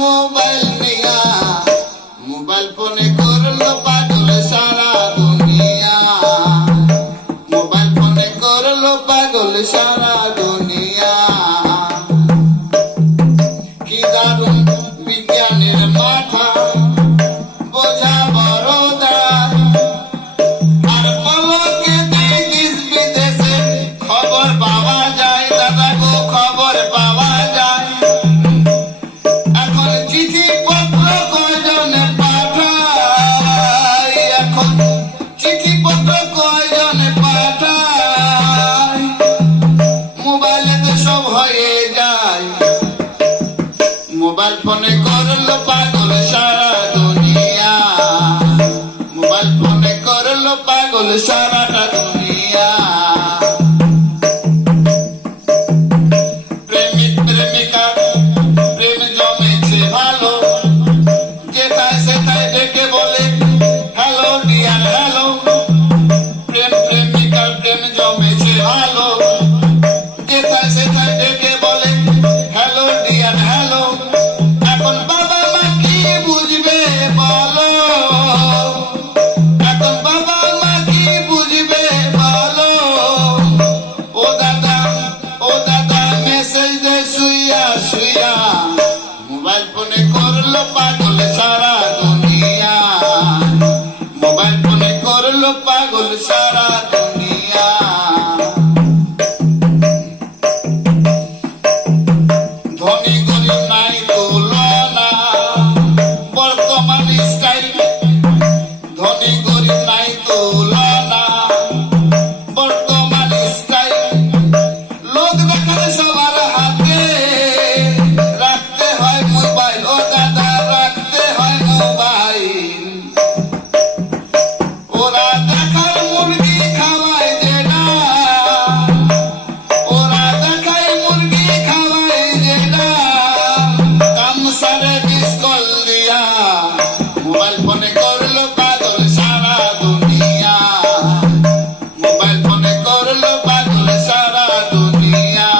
Mobile নিয়া mobile ফোনে করলো পাগল সারা দুনিয়া, মোবাইল ফোনে করলো পাগল সারা দুনিয়া। কি দারুণ বিজ্ঞানের মাথা, বোঝা বড় দায়, আর পলকে দেশ বিদেশে খবর পাওয়া যায়। দাদা গো খবর পাওয়া যায়। এখন চিঠি পত্র কয়জনে পাঠায়, এখন চিঠি পত্র কয়জনে পাঠায়, মোবাইলে তো সব হয়ে যায়। মোবাইল ফোনে করলো পাগল সারা দুনিয়া, মোবাইল ফোনে করলো পাগল সারাটা দুনিয়া। প্রেমিক প্রেমিকা প্রেম জমেছে ভালো, যেথায় সেথায় ডেকে বলে হ্যালো ডিয়ার হ্যালো। প্রেম প্রেমিকার প্রেম জমেছে ভালো, যেথায় সেথায় ডেকে বলে হ্যালো ডিয়ার হ্যালো। এখন বাবা মা কি বুঝবে বলো, এখন বাবা মা কি বুঝবে বলো। ও দাদা মেসেজ দে শুইয়া শুইয়া, মোবাইল ফোনে করলো পাগল সারা দুনিয়া, মোবাইল ফোনে করলো পাগল সারা দুনিয়া। ধনী গরিব নাই তুলনা, বর্তমান স্টাইল। ধনী গরিব নাই তুলনা, বর্তমান স্টাইল। লোক দেখার সবার হাতে রাখতে হয় মোবাইল, ও দাদা রাখতে হয় মোবাইল। ওরা দেখার মুরগি খাওয়ায় যেটা, ওরা দেখায় মুরগি খাওয়ায় যেটা, কামসারে বিস্কল দিয়া। মোবাইল ফোনে করলো পাগল সারা দুনিয়া, মোবাইল ফোনে করলো পাগল সারা দুনিয়া।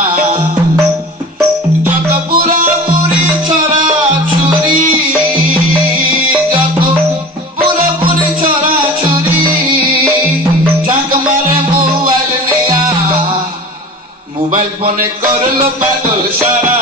যত পুরা পুরি ছড়া ছুরি, যত পুরা পুরি ছড়া ছুরি, ঝাঁক মারে মোবাইল নিয়া। মোবাইল ফোনে করলো পাগল সারা